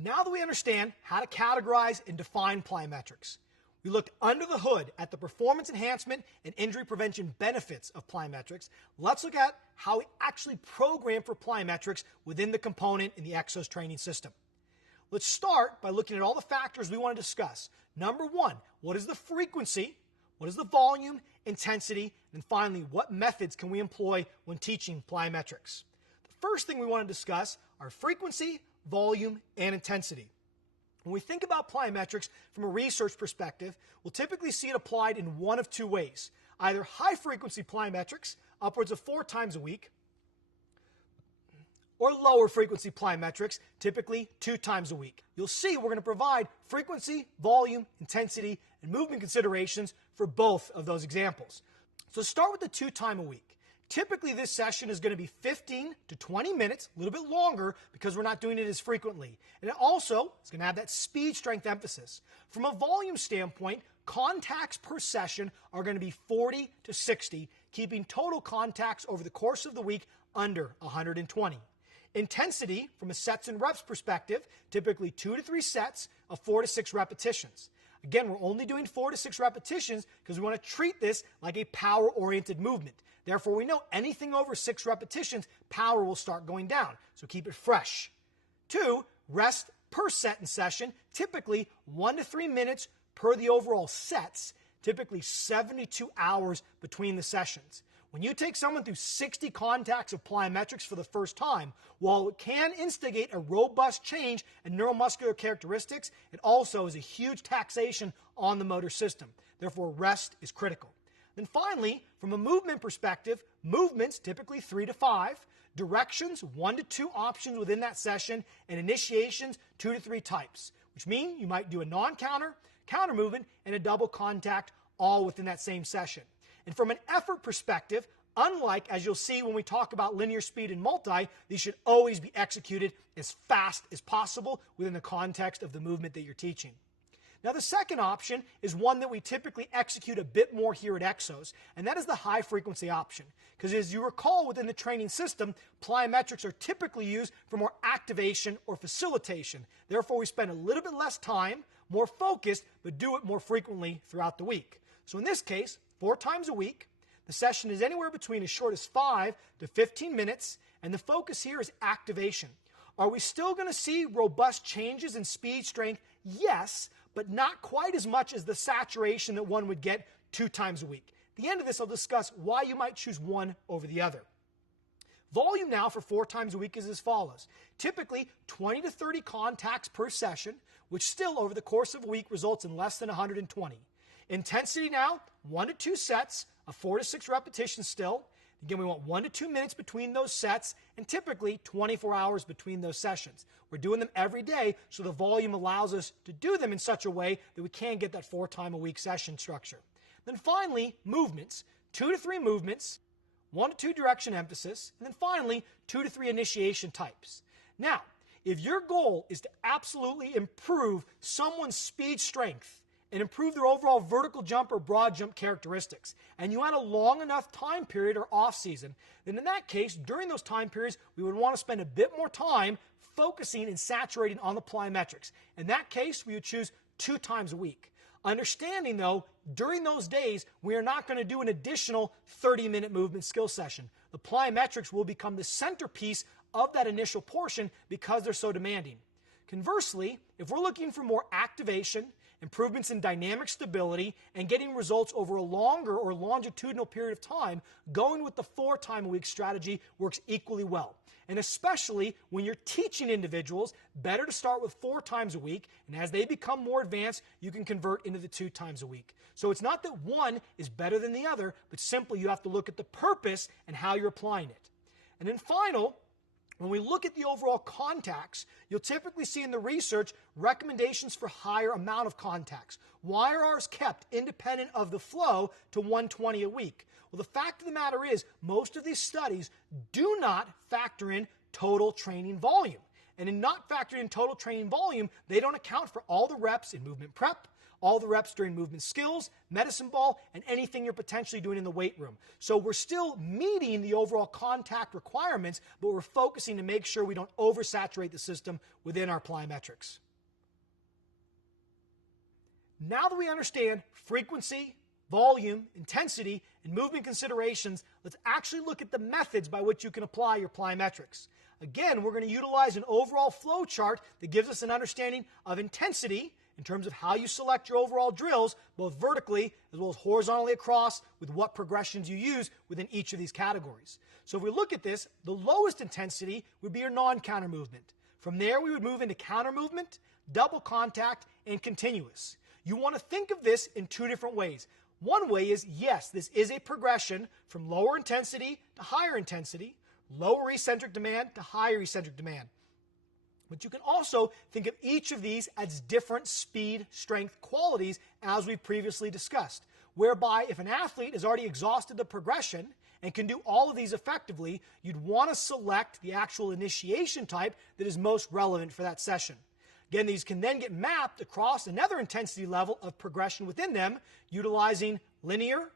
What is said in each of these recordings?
Now that we understand how to categorize and define plyometrics, we looked under the hood at the performance enhancement and injury prevention benefits of plyometrics. Let's look at how we actually program for plyometrics within the component in the Exos training system. Let's start by looking at all the factors we want to discuss. Number one, what is the frequency? What is the volume, intensity, and finally, what methods can we employ when teaching plyometrics? The first thing we want to discuss are frequency, volume, and intensity. When we think about plyometrics from a research perspective, we'll typically see it applied in one of two ways. Either high-frequency plyometrics, upwards of 4 times a week, or lower-frequency plyometrics, typically 2 times a week. You'll see we're going to provide frequency, volume, intensity, and movement considerations for both of those examples. So start with the 2 times a week. Typically, this session is going to be 15 to 20 minutes, a little bit longer because we're not doing it as frequently. And it also is going to have that speed strength emphasis. From a volume standpoint, contacts per session are going to be 40 to 60, keeping total contacts over the course of the week under 120. Intensity, from a sets and reps perspective, typically 2 to 3 sets of 4 to 6 repetitions. Again, we're only doing 4 to 6 repetitions because we want to treat this like a power-oriented movement. Therefore, we know anything over 6 repetitions, power will start going down. So keep it fresh. 2, rest per set and session, typically 1 to 3 minutes per the overall sets, typically 72 hours between the sessions. When you take someone through 60 contacts of plyometrics for the first time, while it can instigate a robust change in neuromuscular characteristics, it also is a huge taxation on the motor system. Therefore, rest is critical. Then finally, from a movement perspective, movements typically 3 to 5, directions 1 to 2 options within that session, and initiations 2 to 3 types, which mean you might do a non-counter, counter movement, and a double contact all within that same session. And from an effort perspective, unlike as you'll see when we talk about linear speed and multi, these should always be executed as fast as possible within the context of the movement that you're teaching. Now the second option is one that we typically execute a bit more here at Exos, and that is the high frequency option. Because as you recall within the training system, plyometrics are typically used for more activation or facilitation. Therefore we spend a little bit less time, more focused, but do it more frequently throughout the week. So in this case, 4 times a week, the session is anywhere between as short as 5 to 15 minutes, and the focus here is activation. Are we still going to see robust changes in speed strength? Yes, but not quite as much as the saturation that one would get 2 times a week. At the end of this, I'll discuss why you might choose one over the other. Volume now for 4 times a week is as follows. Typically 20 to 30 contacts per session, which still over the course of a week results in less than 120. Intensity now, 1 to 2 sets of 4 to 6 repetitions still. Again, we want 1 to 2 minutes between those sets and typically 24 hours between those sessions. We're doing them every day, so the volume allows us to do them in such a way that we can get that 4 times a week session structure. Then finally, movements, 2 to 3 movements, 1 to 2 direction emphasis, and then finally 2 to 3 initiation types. Now, if your goal is to absolutely improve someone's speed strength and improve their overall vertical jump or broad jump characteristics, and you had a long enough time period or off season, then in that case, during those time periods, we would want to spend a bit more time focusing and saturating on the plyometrics. In that case, we would choose 2 times a week. Understanding though, during those days, we are not going to do an additional 30-minute movement skill session. The plyometrics will become the centerpiece of that initial portion because they're so demanding. Conversely, if we're looking for more activation, improvements in dynamic stability, and getting results over a longer or longitudinal period of time, going with the 4 times a week strategy works equally well. And especially when you're teaching individuals, better to start with 4 times a week, and as they become more advanced, you can convert into the 2 times a week. So it's not that one is better than the other, but simply you have to look at the purpose and how you're applying it. And then final, when we look at the overall contacts, you'll typically see in the research recommendations for higher amount of contacts. Why are ours kept independent of the flow to 120 a week? Well, the fact of the matter is most of these studies do not factor in total training volume. And in not factoring in total training volume, they don't account for all the reps in movement prep, all the reps during movement skills, medicine ball, and anything you're potentially doing in the weight room. So we're still meeting the overall contact requirements, but we're focusing to make sure we don't oversaturate the system within our plyometrics. Now that we understand frequency, volume, intensity, and movement considerations, let's actually look at the methods by which you can apply your plyometrics. Again, we're going to utilize an overall flow chart that gives us an understanding of intensity in terms of how you select your overall drills, both vertically as well as horizontally across, with what progressions you use within each of these categories. So if we look at this, the lowest intensity would be your non-counter movement. From there, we would move into counter movement, double contact, and continuous. You want to think of this in two different ways. One way is, yes, this is a progression from lower intensity to higher intensity, lower eccentric demand to higher eccentric demand. But you can also think of each of these as different speed, strength qualities, as we previously discussed, whereby if an athlete has already exhausted the progression and can do all of these effectively, you'd want to select the actual initiation type that is most relevant for that session. Again, these can then get mapped across another intensity level of progression within them, utilizing linear,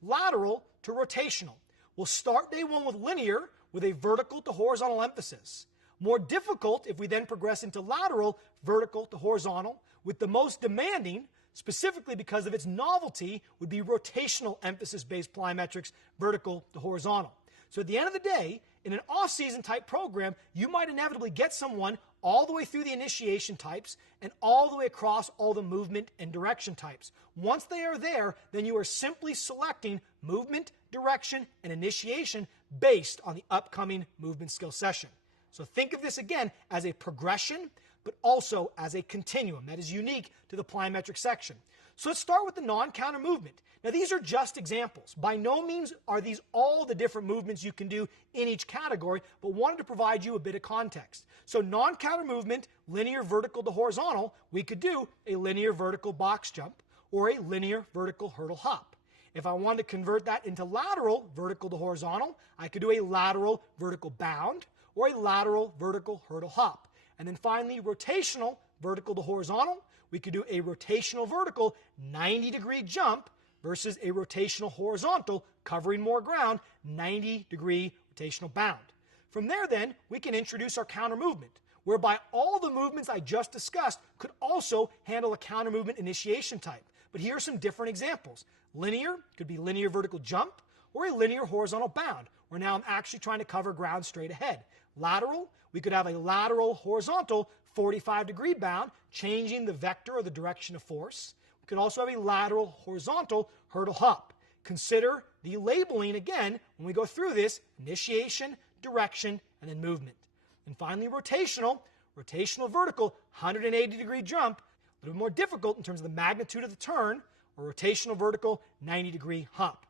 lateral to rotational. We'll start day one with linear with a vertical to horizontal emphasis. More difficult if we then progress into lateral, vertical to horizontal, with the most demanding, specifically because of its novelty, would be rotational emphasis-based plyometrics, vertical to horizontal. So at the end of the day, in an off-season type program, you might inevitably get someone all the way through the initiation types and all the way across all the movement and direction types. Once they are there, then you are simply selecting movement, direction, and initiation based on the upcoming movement skill session. So think of this again as a progression, but also as a continuum that is unique to the plyometric section. So let's start with the non-counter movement. Now these are just examples. By no means are these all the different movements you can do in each category, but wanted to provide you a bit of context. So non-counter movement, linear vertical to horizontal, we could do a linear vertical box jump or a linear vertical hurdle hop. If I wanted to convert that into lateral vertical to horizontal, I could do a lateral vertical bound or a lateral vertical hurdle hop. And then finally, rotational vertical to horizontal, we could do a rotational vertical 90-degree jump versus a rotational horizontal, covering more ground, 90-degree rotational bound. From there then, we can introduce our counter movement, whereby all the movements I just discussed could also handle a counter movement initiation type. But here are some different examples. Linear could be linear vertical jump or a linear horizontal bound, where now I'm actually trying to cover ground straight ahead. Lateral, we could have a lateral horizontal 45-degree bound, changing the vector or the direction of force. We could also have a lateral horizontal hurdle hop. Consider the labeling again when we go through this: initiation, direction, and then movement. And finally, rotational vertical 180-degree jump, a little bit more difficult in terms of the magnitude of the turn, or rotational vertical 90-degree hop.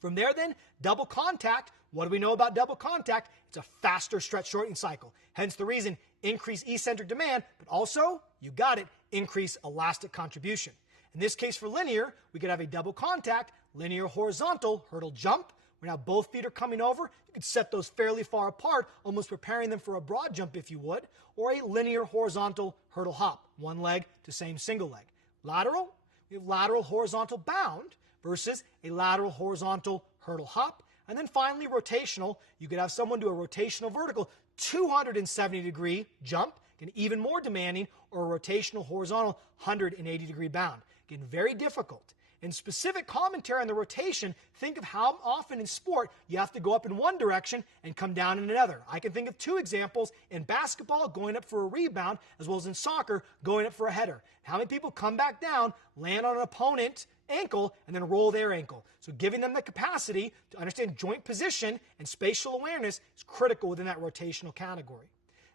From there then, double contact. What do we know about double contact? It's a faster stretch shortening cycle. Hence the reason, increase eccentric demand, but also, you got it, increase elastic contribution. In this case for linear, we could have a double contact, linear horizontal hurdle jump, where now both feet are coming over. You could set those fairly far apart, almost preparing them for a broad jump if you would, or a linear horizontal hurdle hop, one leg to same single leg. Lateral, we have lateral horizontal bound versus a lateral horizontal hurdle hop. And then finally, rotational, you could have someone do a rotational vertical 270-degree jump, again, even more demanding, or a rotational horizontal 180-degree bound. Again, very difficult. In specific commentary on the rotation, think of how often in sport you have to go up in one direction and come down in another. I can think of two examples: in basketball, going up for a rebound, as well as in soccer, going up for a header. How many people come back down, land on an opponent ankle, and then roll their ankle? So giving them the capacity to understand joint position and spatial awareness is critical within that rotational category.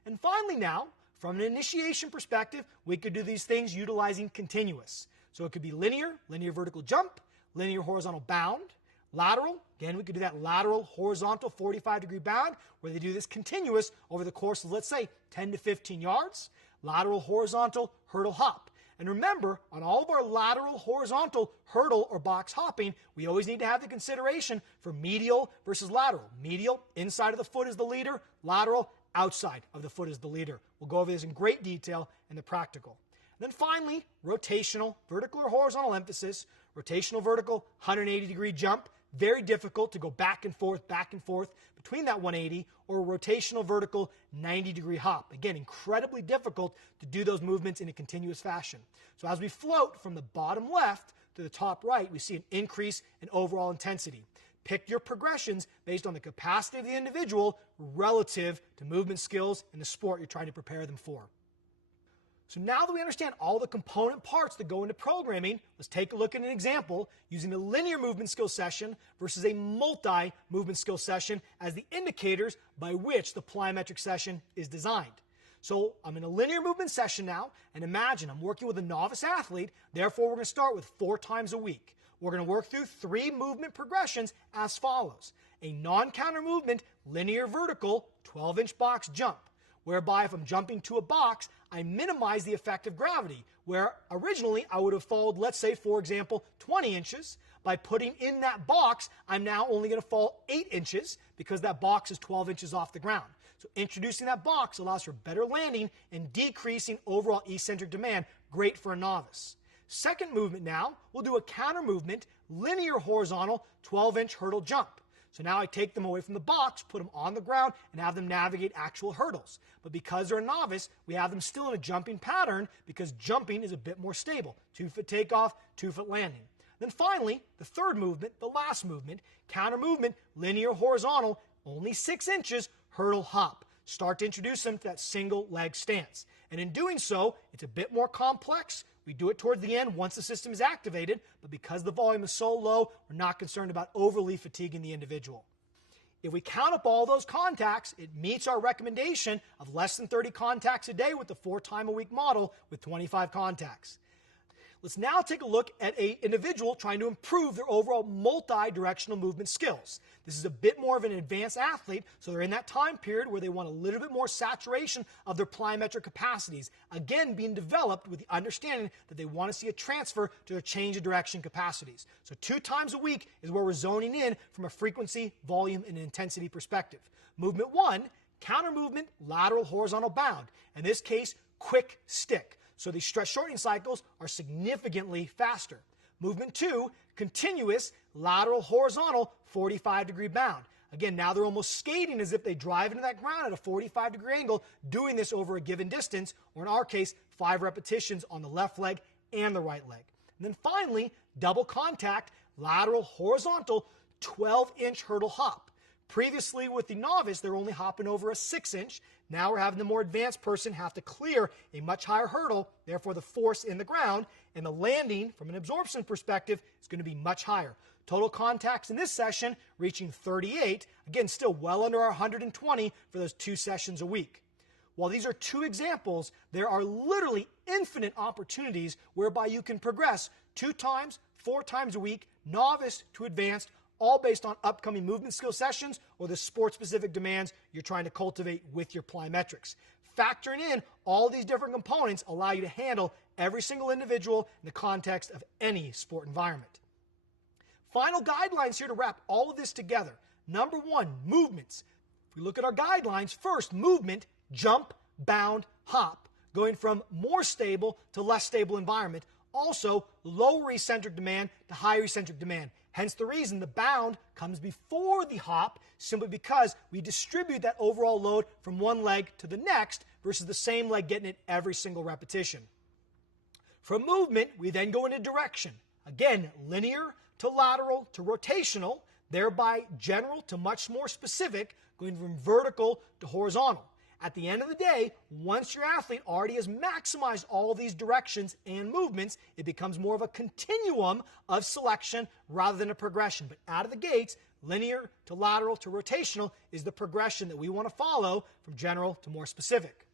And finally now, from an initiation perspective, we could do these things utilizing continuous. So it could be linear vertical jump, linear horizontal bound. Lateral, again, we could do that lateral horizontal 45-degree bound, where they do this continuous over the course of, let's say, 10 to 15 yards. Lateral horizontal hurdle hop. And remember, on all of our lateral horizontal hurdle or box hopping, we always need to have the consideration for medial versus lateral. Medial, inside of the foot is the leader. Lateral, outside of the foot is the leader. We'll go over this in great detail in the practical. And then finally, rotational, vertical or horizontal emphasis. Rotational vertical, 180-degree jump. Very difficult to go back and forth between that 180, or a rotational vertical 90-degree hop. Again, incredibly difficult to do those movements in a continuous fashion. So as we float from the bottom left to the top right, we see an increase in overall intensity. Pick your progressions based on the capacity of the individual relative to movement skills and the sport you're trying to prepare them for. So now that we understand all the component parts that go into programming, let's take a look at an example using a linear movement skill session versus a multi-movement skill session as the indicators by which the plyometric session is designed. So I'm in a linear movement session now, and imagine I'm working with a novice athlete, therefore we're going to start with 4 times a week. We're going to work through 3 movement progressions as follows. A non-counter movement, linear vertical, 12-inch box jump, whereby if I'm jumping to a box, I minimize the effect of gravity, where originally I would have fallen, let's say, for example, 20 inches. By putting in that box, I'm now only going to fall 8 inches because that box is 12 inches off the ground. So introducing that box allows for better landing and decreasing overall eccentric demand, great for a novice. Second movement now, we'll do a counter movement, linear horizontal, 12-inch hurdle jump. So now I take them away from the box, put them on the ground, and have them navigate actual hurdles. But because they're a novice, we have them still in a jumping pattern because jumping is a bit more stable. 2-foot takeoff, 2-foot landing. Then finally, the third movement, the last movement, counter movement, linear horizontal, only 6 inches, hurdle hop. Start to introduce them to that single leg stance. And in doing so, it's a bit more complex. We do it towards the end once the system is activated, but because the volume is so low, we're not concerned about overly fatiguing the individual. If we count up all those contacts, it meets our recommendation of less than 30 contacts a day with the 4-time-a-week model with 25 contacts. Let's now take a look at an individual trying to improve their overall multi-directional movement skills. This is a bit more of an advanced athlete, so they're in that time period where they want a little bit more saturation of their plyometric capacities, again being developed with the understanding that they want to see a transfer to their change of direction capacities. So 2 times a week is where we're zoning in from a frequency, volume, and intensity perspective. Movement 1, counter movement, lateral horizontal bound. In this case, quick stick. So these stress shortening cycles are significantly faster. Movement 2, continuous, lateral horizontal, 45-degree bound. Again, now they're almost skating as if they drive into that ground at a 45-degree angle, doing this over a given distance, or in our case, 5 repetitions on the left leg and the right leg. And then finally, double contact, lateral horizontal, 12-inch hurdle hop. Previously with the novice, they're only hopping over a 6-inch. Now we're having the more advanced person have to clear a much higher hurdle, therefore the force in the ground, and the landing from an absorption perspective is going to be much higher. Total contacts in this session reaching 38, again still well under our 120 for those 2 sessions a week. While these are 2 examples, there are literally infinite opportunities whereby you can progress 2 times, 4 times a week, novice to advanced, all based on upcoming movement skill sessions or the sport-specific demands you're trying to cultivate with your plyometrics. Factoring in all these different components allow you to handle every single individual in the context of any sport environment. Final guidelines here to wrap all of this together. Number 1, movements. If we look at our guidelines, first, movement, jump, bound, hop, going from more stable to less stable environment. Also, lower eccentric demand to higher eccentric demand. Hence the reason the bound comes before the hop, simply because we distribute that overall load from one leg to the next versus the same leg getting it every single repetition. From movement, we then go into direction. Again, linear to lateral to rotational, thereby general to much more specific, going from vertical to horizontal. At the end of the day, once your athlete already has maximized all of these directions and movements, it becomes more of a continuum of selection rather than a progression. But out of the gates, linear to lateral to rotational is the progression that we want to follow from general to more specific.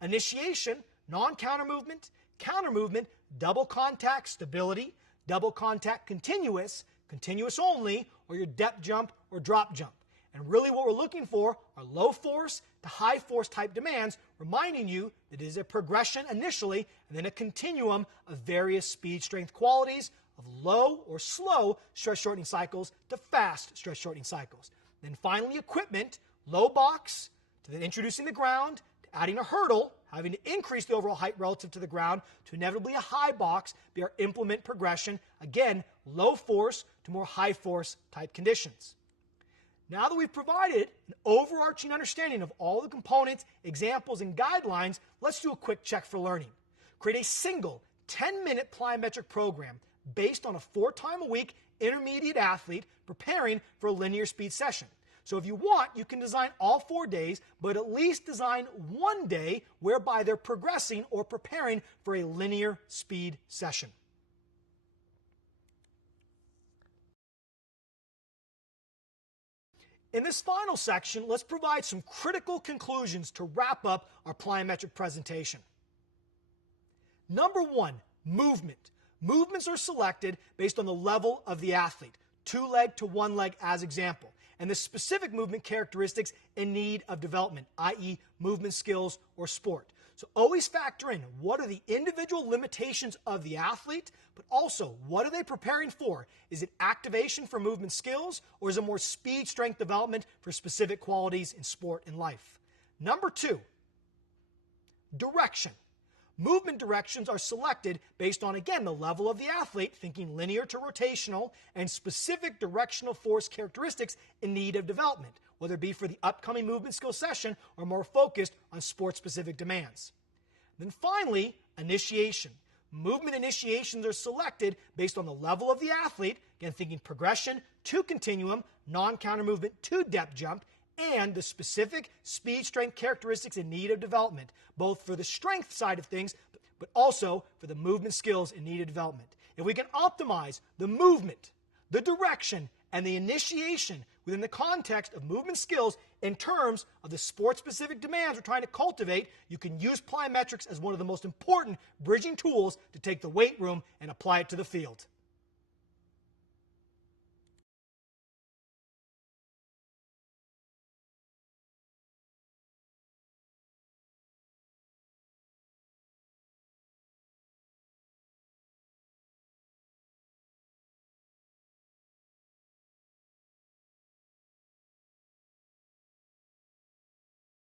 Initiation, non-counter movement, counter movement, double contact stability, double contact continuous, continuous only, or your depth jump or drop jump. And really what we're looking for are low force to high force type demands, reminding you that it is a progression initially and then a continuum of various speed strength qualities of low or slow stress shortening cycles to fast stress shortening cycles. Then finally equipment, low box, to then introducing the ground, to adding a hurdle having to increase the overall height relative to the ground to inevitably a high box be our implement progression. Again, low force to more high force type conditions. Now that we've provided an overarching understanding of all the components, examples, and guidelines, let's do a quick check for learning. Create a single 10-minute plyometric program based on a 4-time-a-week intermediate athlete preparing for a linear speed session. So if you want, you can design all 4 days, but at least design one day whereby they're progressing or preparing for a linear speed session. In this final section, let's provide some critical conclusions to wrap up our plyometric presentation. Number 1, movement. Movements are selected based on the level of the athlete, 2-leg to 1-leg as example, and the specific movement characteristics in need of development, i.e. movement skills or sport. So always factor in what are the individual limitations of the athlete, but also what are they preparing for? Is it activation for movement skills, or is it more speed strength development for specific qualities in sport and life? Number 2, direction. Movement directions are selected based on, again, the level of the athlete, thinking linear to rotational, and specific directional force characteristics in need of development, whether it be for the upcoming movement skill session or more focused on sport-specific demands. Then finally, initiation. Movement initiations are selected based on the level of the athlete, again, thinking progression to continuum, non-counter movement to depth jump, and the specific speed strength characteristics in need of development, both for the strength side of things, but also for the movement skills in need of development. If we can optimize the movement, the direction, and the initiation within the context of movement skills in terms of the sport-specific demands we're trying to cultivate, you can use plyometrics as one of the most important bridging tools to take the weight room and apply it to the field.